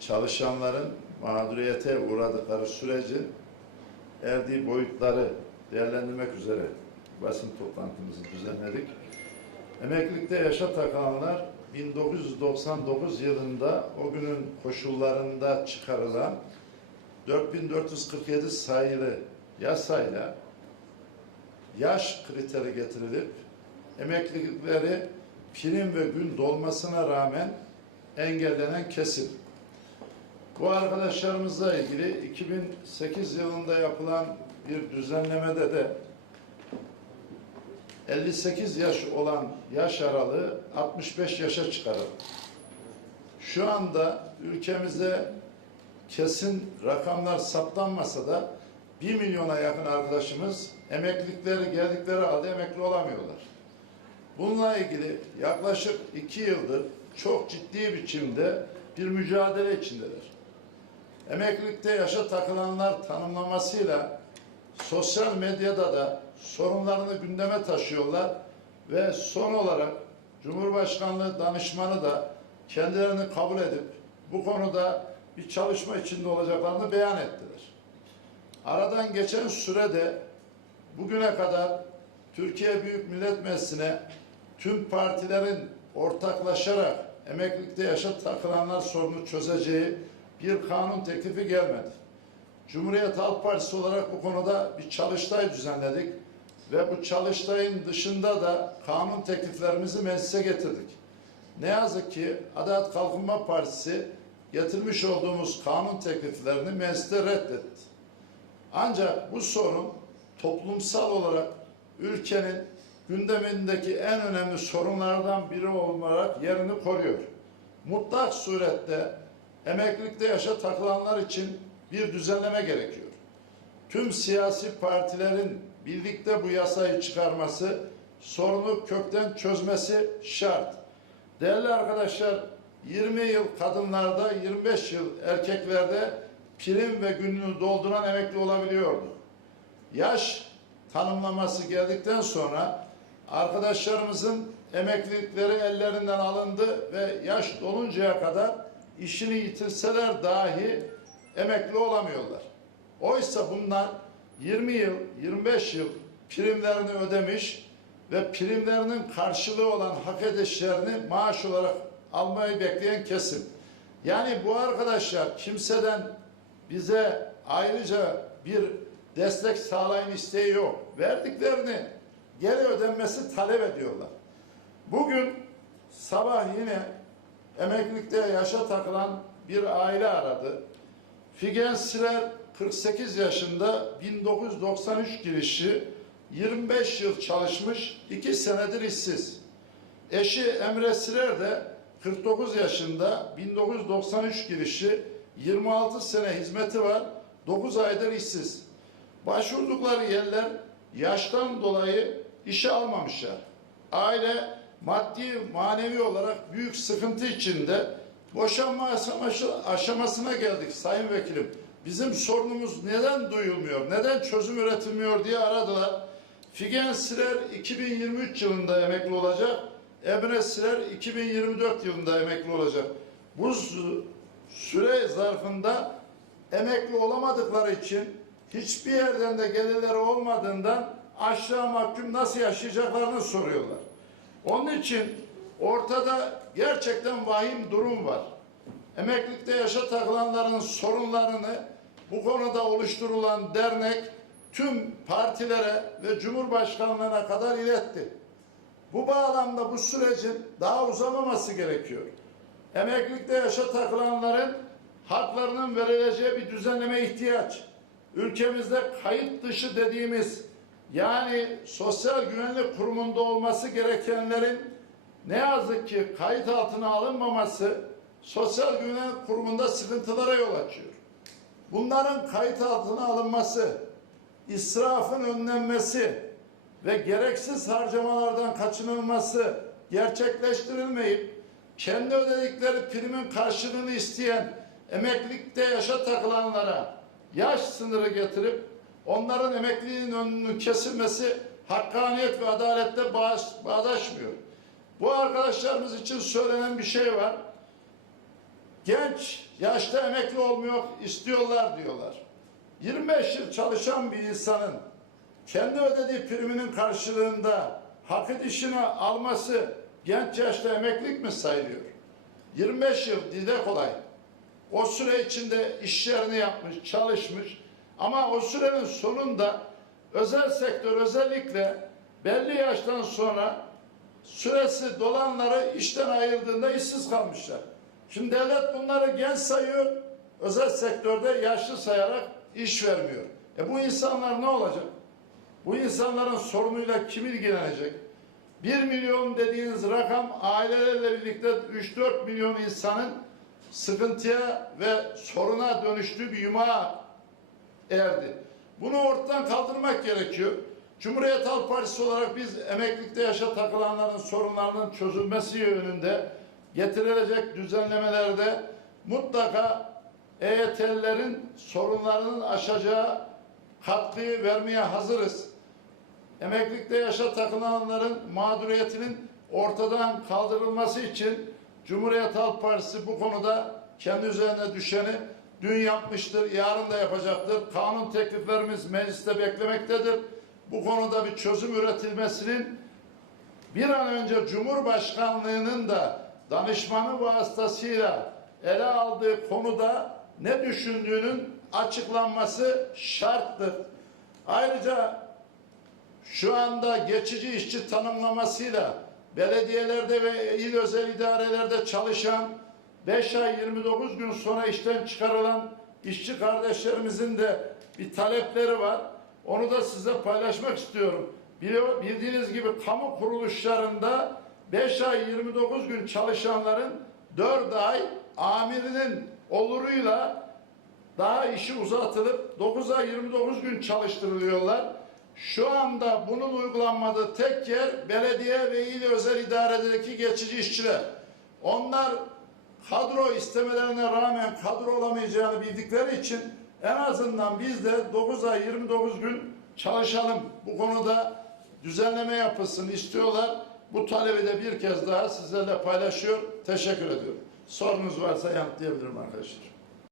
çalışanların mağduriyete uğradıkları süreci erdiği boyutları değerlendirmek üzere basın toplantımızı düzenledik. Emeklilikte yaşa takanlar 1999 yılında o günün koşullarında çıkarılan 4447 sayılı yasayla yaş kriteri getirilip emeklilikleri prim ve gün dolmasına rağmen engellenen kesim bu arkadaşlarımızla ilgili 2008 yılında yapılan bir düzenlemede de 58 yaş olan yaş aralığı 65 yaşa çıkarıldı. Şu anda ülkemizde kesin rakamlar saptanmasa da 1 milyona yakın arkadaşımız emeklilikleri geldikleri halde emekli olamıyorlar. Bununla ilgili yaklaşık 2 yıldır çok ciddi biçimde bir mücadele içindeler. Emeklilikte yaşa takılanlar tanımlamasıyla sosyal medyada da sorunlarını gündeme taşıyorlar ve son olarak Cumhurbaşkanlığı danışmanı da kendilerini kabul edip bu konuda bir çalışma içinde olacaklarını beyan ettiler. Aradan geçen sürede bugüne kadar Türkiye Büyük Millet Meclisi'ne tüm partilerin ortaklaşarak emeklilikte yaşa takılanlar sorunu çözeceği bir kanun teklifi gelmedi. Cumhuriyet Halk Partisi olarak bu konuda bir çalıştay düzenledik ve bu çalıştayın dışında da kanun tekliflerimizi meclise getirdik. Ne yazık ki Adalet Kalkınma Partisi getirmiş olduğumuz kanun tekliflerini mecliste reddetti. Ancak bu sorun toplumsal olarak ülkenin gündemindeki en önemli sorunlardan biri olarak yerini koruyor. Mutlak surette Emeklilikte yaşa takılanlar için bir düzenleme gerekiyor. Tüm siyasi partilerin birlikte bu yasayı çıkarması, sorunu kökten çözmesi şart. Değerli arkadaşlar, 20 yıl kadınlarda, 25 yıl erkeklerde prim ve gününü dolduran emekli olabiliyordu. Yaş tanımlaması geldikten sonra arkadaşlarımızın emeklilikleri ellerinden alındı ve yaş doluncaya kadar işini yitirseler dahi emekli olamıyorlar. Oysa bunlar 20 yıl, 25 yıl primlerini ödemiş ve primlerinin karşılığı olan hak edişlerini maaş olarak almayı bekleyen kesim. Yani bu arkadaşlar kimseden bize ayrıca bir destek sağlayın isteği yok. Verdiklerini geri ödenmesi talep ediyorlar. Bugün sabah yine Emeklilikte yaşa takılan bir aile aradı. Figen Siler 48 yaşında 1993 girişi 25 yıl çalışmış, 2 senedir işsiz. Eşi Emre Siler de 49 yaşında 1993 girişi 26 sene hizmeti var, 9 aydır işsiz. Başvurdukları yerler yaştan dolayı işe almamışlar. Aile maddi manevi olarak büyük sıkıntı içinde boşanma aşamasına geldik Sayın Vekilim. Bizim sorunumuz neden duyulmuyor, neden çözüm üretilmiyor diye aradılar. Figen Siler 2023 yılında emekli olacak, Emre Siler 2024 yılında emekli olacak. Bu süre zarfında emekli olamadıkları için hiçbir yerden de gelirleri olmadığından aşağı mahkum nasıl yaşayacaklarını soruyorlar. Onun için ortada gerçekten vahim durum var. Emeklilikte yaşa takılanların sorunlarını bu konuda oluşturulan dernek tüm partilere ve Cumhurbaşkanlığına kadar iletti. Bu bağlamda bu sürecin daha uzamaması gerekiyor. Emeklilikte yaşa takılanların haklarının verileceği bir düzenleme ihtiyaç. Ülkemizde kayıt dışı dediğimiz yani Sosyal Güvenlik Kurumu'nda olması gerekenlerin ne yazık ki kayıt altına alınmaması Sosyal Güvenlik Kurumu'nda sıkıntılara yol açıyor. Bunların kayıt altına alınması, israfın önlenmesi ve gereksiz harcamalardan kaçınılması gerçekleştirilmeyip kendi ödedikleri primin karşılığını isteyen emeklilikte yaşa takılanlara yaş sınırı getirip Onların emekliliğinin önünün kesilmesi hakkaniyet ve adalette bağdaşmıyor. Bu arkadaşlarımız için söylenen bir şey var. Genç yaşta emekli olmuyor, istiyorlar diyorlar. 25 yıl çalışan bir insanın kendi ödediği priminin karşılığında hak edişini alması genç yaşta emeklilik mi sayılıyor? 25 yıl dide kolay. O süre içinde iş yerini yapmış, çalışmış, ama o sürenin sonunda özel sektör özellikle belli yaştan sonra süresi dolanları işten ayırdığında işsiz kalmışlar. Şimdi devlet bunları genç sayıyor, özel sektörde yaşlı sayarak iş vermiyor. E bu insanlar ne olacak? Bu insanların sorunuyla kim ilgilenecek? 1 milyon dediğiniz rakam ailelerle birlikte 3-4 milyon insanın sıkıntıya ve soruna dönüştüğü bir yumağa erdi. Bunu ortadan kaldırmak gerekiyor. Cumhuriyet Halk Partisi olarak biz emeklilikte yaşa takılanların sorunlarının çözülmesi yönünde getirilecek düzenlemelerde mutlaka EYT'lilerin sorunlarının aşacağı katkıyı vermeye hazırız. Emeklilikte yaşa takılanların mağduriyetinin ortadan kaldırılması için Cumhuriyet Halk Partisi bu konuda kendi üzerine düşeni Dün yapmıştır, yarın da yapacaktır. Kanun tekliflerimiz mecliste beklemektedir. Bu konuda bir çözüm üretilmesinin bir an önce Cumhurbaşkanlığının da danışmanı vasıtasıyla ele aldığı konuda ne düşündüğünün açıklanması şarttır. Ayrıca şu anda geçici işçi tanımlamasıyla belediyelerde ve il özel idarelerde çalışan 5 ay 29 gün sonra işten çıkarılan işçi kardeşlerimizin de bir talepleri var. Onu da size paylaşmak istiyorum. Bildiğiniz gibi kamu kuruluşlarında 5 ay 29 gün çalışanların 4 ay amirinin oluruyla daha işi uzatılıp 9 ay 29 gün çalıştırılıyorlar. Şu anda bunun uygulanmadığı tek yer belediye ve il özel idaredeki geçici işçiler. Onlar kadro istemelerine rağmen kadro olamayacağını bildikleri için en azından biz de 9 ay 29 gün çalışalım. Bu konuda düzenleme yapılsın istiyorlar. Bu talebi de bir kez daha sizlerle paylaşıyor. Teşekkür ediyorum. Sorunuz varsa yanıtlayabilirim arkadaşlar.